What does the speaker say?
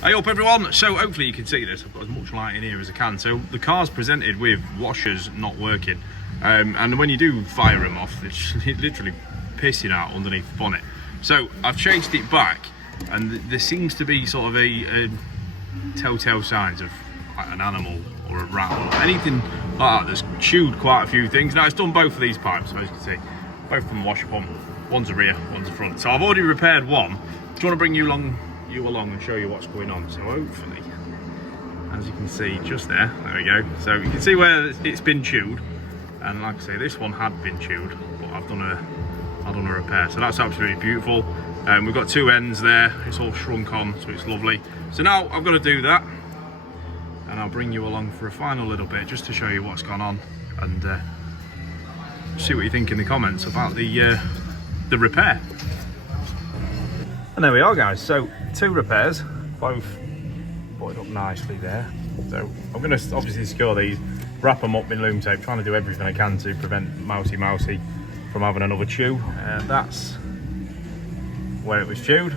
Hey up everyone, so hopefully you can see this. I've got as much light in here as I can. So the car's presented with washers not working, and when you do fire them off, it's literally pissing out underneath the bonnet. So I've chased it back, and there seems to be sort of a telltale signs of like an animal or a rat or anything like that that's chewed quite a few things. Now it's done both of these pipes, as you can see, both of them wash pump. One's a rear, one's a front. So I've already repaired one. Do you want to bring you along and show you what's going on? So hopefully, as you can see just there we go. So you can see where it's been chewed, and like I say, this one had been chewed, but I've done a repair. So that's absolutely beautiful. We've got two ends there, it's all shrunk on, so it's lovely. So now I've got to do that, and I'll bring you along for a final little bit just to show you what's gone on, and see what you think in the comments about the repair. And there we are, guys. So two repairs, both buoyed up nicely there. So I'm going to obviously secure these, wrap them up in loom tape, trying to do everything I can to prevent Mousy from having another chew. And that's where it was chewed.